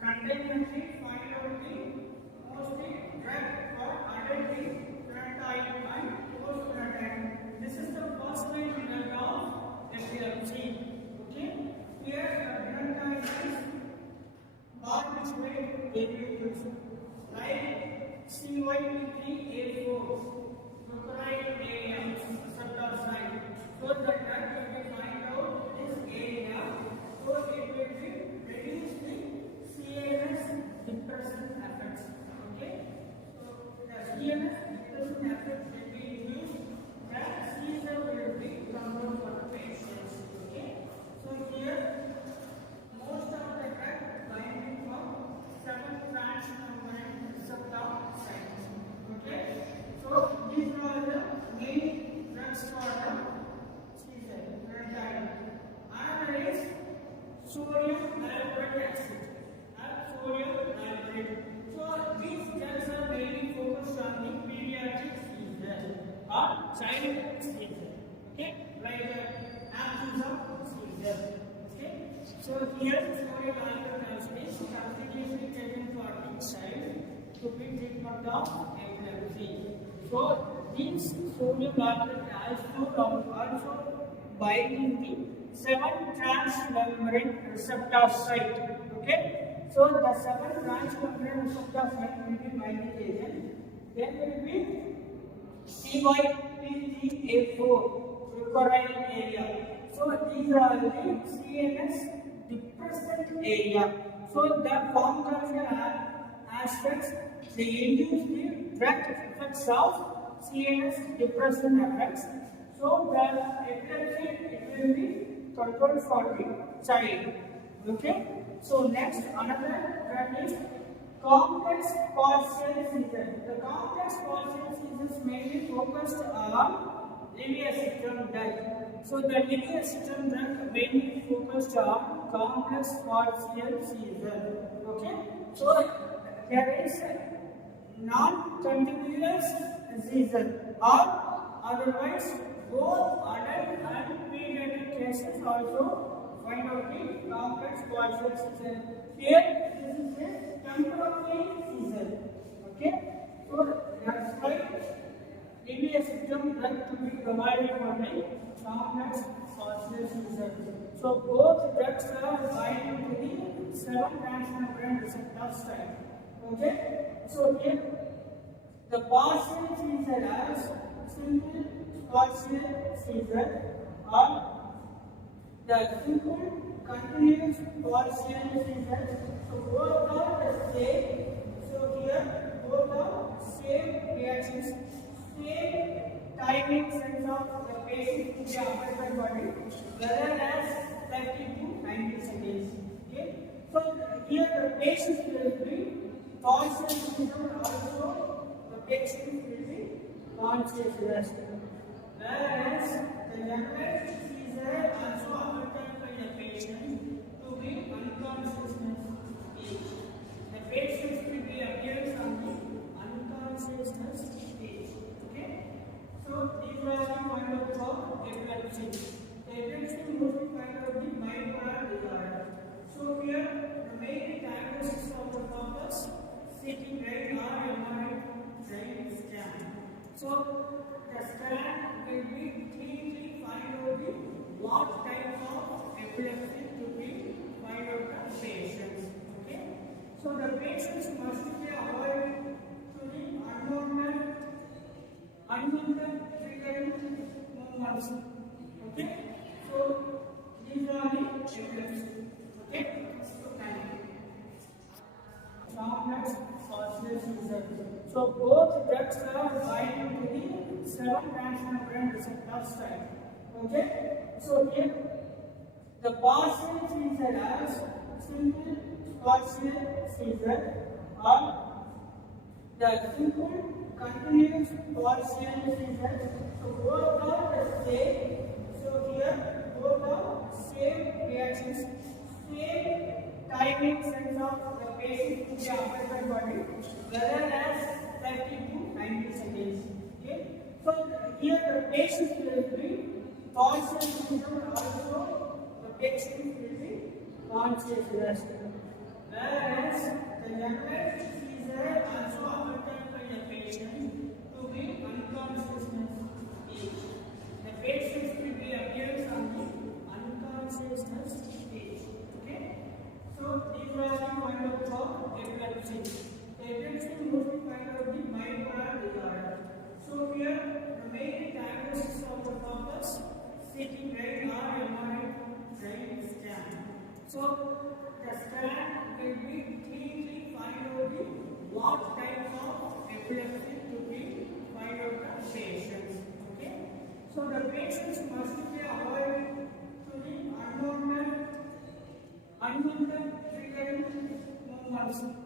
Continuously find out the mostly drug for adulting, fertile and post-fertile. This is the first line drug of epilepsy. Okay, here the drug is barbiturate apiates like CYP3A4, localized area receptor site. So the drug will be find out this area. So it will be reduce the CNS depressant effects. Okay, so the CNS depressant effects will be reduced. The seizure will be controlled for the patients. Okay, so here most of the drug binding from 7-transmembrane receptor sites. Okay, so these are the main drugs for the seizure. Another is sodium valproate acid. Sodium valproate. So these drugs are mainly focused on the pediatric seizure or child seizure. Okay, like absence of seizure. Okay, so here sodium valproate acid is continuously taken for the child to be treatment of epilepsy. So these sodium valproate acid also binding the 7-transmembrane receptor site. Okay, so the 7-transmembrane receptor site will be binding agent. Then will be CYP3A4 localized area. So these are the CNS depressant area. So the pharmacological aspects, they induce the direct effects of CNS depressant effects. So the epilepsy it will be controlled for the child. Okay. So next another drug is complex partial seizure. The complex partial seizure is mainly focused on levetiracetam drug. So the levetiracetam drug mainly focused on complex partial seizure. Okay. So there is non-continuous seizure or otherwise both adult and pediatric cases also find out the complex partial seizure. Here this is a temporary seizure. Okay, so that's why levetiracetam drug to be provided for the complex partial seizure. So both drugs are binding to the 7-transmembrane receptor site. Okay, so here the partial seizure as simple partial seizure or the simple continuous partial seizure. So both are the same. So here both are same reactions, same timing sense of the patient to be affected body, whether as 30 to 90 seconds. Okay. So here the patient will be partial seizure, also the patient will be conscious rest. Whereas the general seizure also affected by the patient to be unconsciousness stage. The patient will be appears on the unconsciousness stage. Okay. So these are the kind of epilepsy. The epilepsy mostly find out the bipolar disorder. So here the main diagnosis of the purpose CT brain or MRI brain scan. So the scan will be clearly find out the what type of epilepsy to be find out the patients. Okay. So the patients must be avoided to the unwanted triggering movements. Okay. So these are the epilepsy. Okay. So complex partial seizure. So both drugs are binding to the 7-transmembrane receptor site. Okay. So here the partial seizure as simple partial seizure or the simple continuous partial seizure. So both are the same. So here both are same reactions, same timing sense of the patient to be affected body, whether as 30 to 90 seconds. Okay. So here the patient will be partial patients will be conscious. Whereas the general seizure also accompanied by the patient to be unconsciousness stage. The patients will be appears on the unconsciousness stage. Okay. So these are the kind of epilepsy. The epilepsy mostly kind of the bipolar disorder. So here the main diagnosis of the purpose CT brain or MRI brain scan. So the scan will be clearly find out the what type of epilepsy to be find out the patients. Okay. So the patients must be avoided to the unwanted triggering movements.